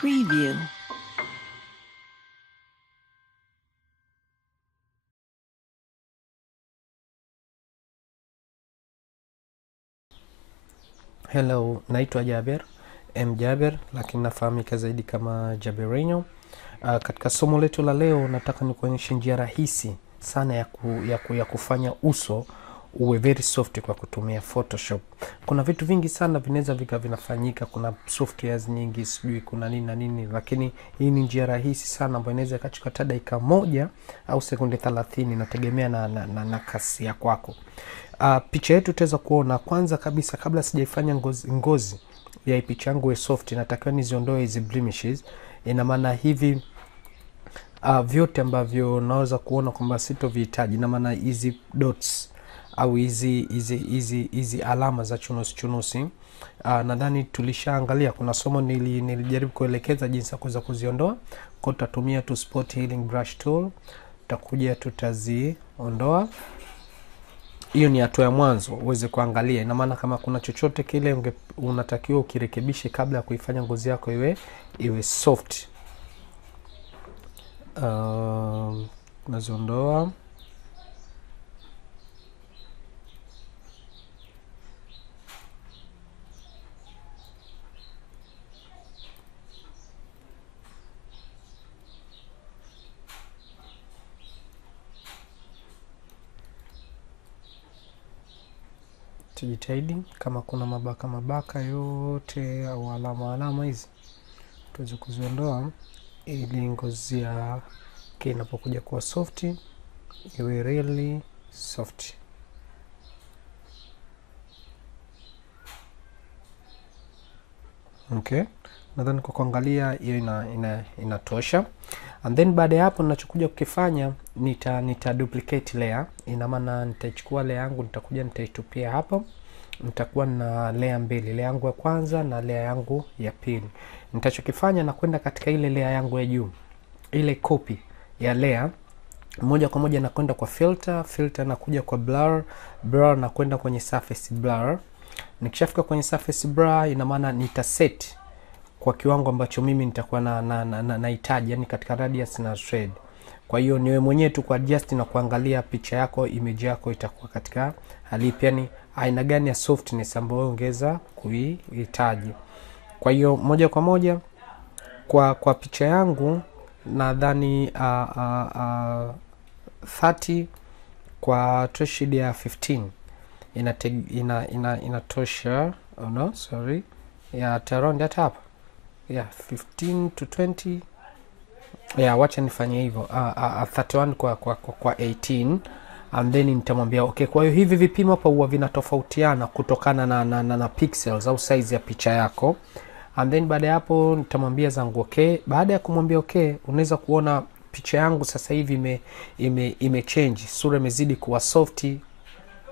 Preview. Hello, naitwa Jabir, lakini nafahamika zaidi kama Jabirinho. Katika somo letu la leo nataka nikuonyeshe njia rahisi sana ya kufanya uso uwe very soft kwa kutumia Photoshop. Kuna vitu vingi sana vinaweza vinafanyika, kuna softwares nyingi, sijui kuna nini na nini, lakini hii ni njia rahisi sana ambayo inaweza ikachukua hata dakika 1 au sekunde 30, inategemea na kasi ya kwako. Picha yetu tutaweza kuona kwanza kabisa, kabla sijaifanya ngozi ya picha yangu iwe soft, natakiwa niziondoe hizi blemishes. Ina maana hivi vyote ambavyo naweza kuona kwamba sitovihitaji, ina maana hizi dots au hizi alama za chunusi. Nadhani tulishaangalia, kuna somo nilijaribu kuelekeza jinsi ya kuweza kuziondoa. Kwa tutatumia tu spot healing brush tool, tutakuja tutaziondoa. Hiyo ni hatua ya mwanzo uweze kuangalia. Ina maana kama kuna chochote kile unatakiwa ukirekebishe kabla ya kuifanya ngozi yako iwe soft. Naziondoa. Tujitahidi kama kuna mabaka yote au alama hizi tuweze kuziondoa, ili ngozi yake inapokuja kuwa soft iwe really soft. Okay, nadhani kwa kuangalia hiyo inatosha. And then baada ya hapo ninachokuja kukifanya, nita duplicate layer. Ina maana nitachukua layer yangu, nitakuja nitaitupia hapo. Nitakuwa na layer mbili, layer yangu ya kwanza na layer yangu ya pili. Nitachokifanya na kwenda katika ile layer yangu ya juu, ile copy ya layer, moja kwa moja na kwenda kwa filter na kuja kwa blur na kwenda kwenye surface blur. Nikishafika kwenye surface blur, ina maana nitaset kwa kiwango ambacho mimi nitakuwa nahitaji, yani katika radius na shade. Kwa hiyo niwe mwenyewe tu kwa adjust na kuangalia picha yako, image yako itakuwa katika hali ipi, yani aina gani ya softness ambayo ungeweza kuihitaji. Kwa hiyo moja kwa moja kwa picha yangu nadhani 30 kwa threshold ya 15 inatosha. Oh no, sorry. Around that hapa. 15 to 20. Wacha nifanye hivyo. 31 kwa 18, and then nitamwambia okay. Kwa hiyo hivi vipimo hapa huwa vinatofautiana kutokana na pixels au size ya picha yako. And then baada ya hapo nitamwambia zangu okay. Baada ya kumwambia okay, unaweza kuona picha yangu sasa hivi imechange. Sura imezidi kuwa soft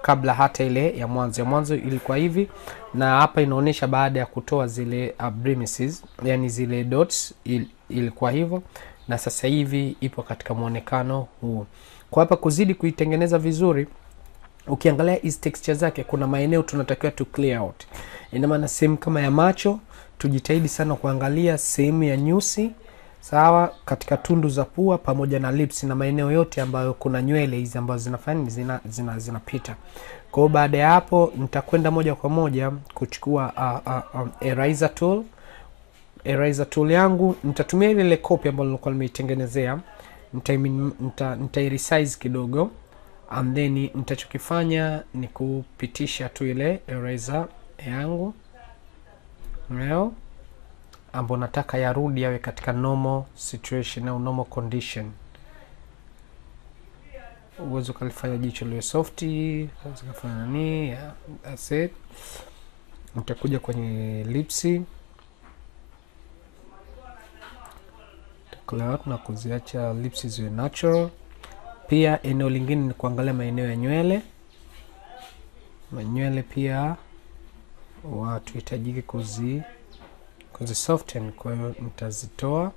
kabla hata ile ya mwanzo. Ya mwanzo ilikuwa hivi, na hapa inaonyesha baada ya kutoa zile blemishes, yani zile dots, ilikuwa hivyo, na sasa hivi ipo katika muonekano huu. Kwa hapa kuzidi kuitengeneza vizuri, ukiangalia hizi texture zake, kuna maeneo tunatakiwa to clear out. Ina maana sehemu kama ya macho tujitahidi sana kuangalia, sehemu ya nyusi, sawa, katika tundu za pua pamoja na lips, na maeneo yote ambayo kuna nywele hizi ambazo zinafanya zinapita. Kwa hiyo baada ya hapo nitakwenda moja kwa moja kuchukua eraser tool yangu. Nitatumia ile copy ambayo nilikuwa nimeitengenezea, nita-resize kidogo, and then nitachokifanya ni kupitisha tu ile eraser yangu leo ambapo nataka yarudi yawe katika normal situation au normal condition. Uwezo kalifanya jicho liwe softy, uwezo kafanya nani, that's it. Nitakuja kwenye lips, clear na kuziacha lips ziwe natural. Pia eneo lingine ni kuangalia maeneo ya nywele. Nywele pia watu hitajiki kuzi soften, kwa hiyo nitazitoa.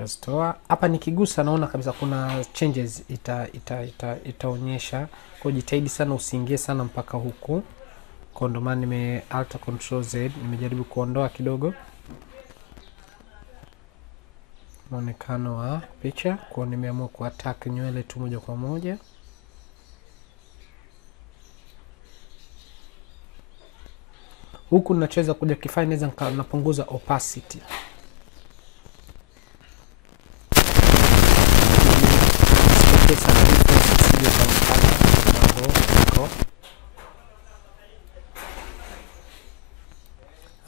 Tazitoa. Hapa nikigusa naona kabisa kuna changes itaonyesha. Kwa jitahidi sana usiingie sana mpaka huku. Kwa ndo maana nime Alt Control Z, nimejaribu kuondoa kidogo muonekano wa picha. Kwa nimeamua kuattack nywele tu moja kwa moja. Huku ninachoweza kuja kifanya, naweza napunguza opacity.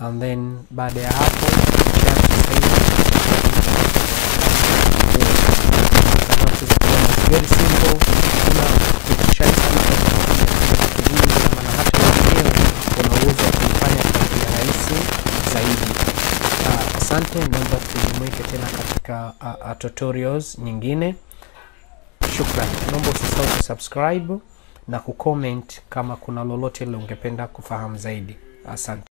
And then baada ya hapo very simple, kuna kushai sana kwa maana hata wenyewe unaweza kufanya kwa rahisi zaidi. Asante, naomba tujumuike tena katika tutorials nyingine. Shukrani. Naomba usisahau kusubscribe na kucomment kama kuna lolote lile ungependa kufahamu zaidi. Asante.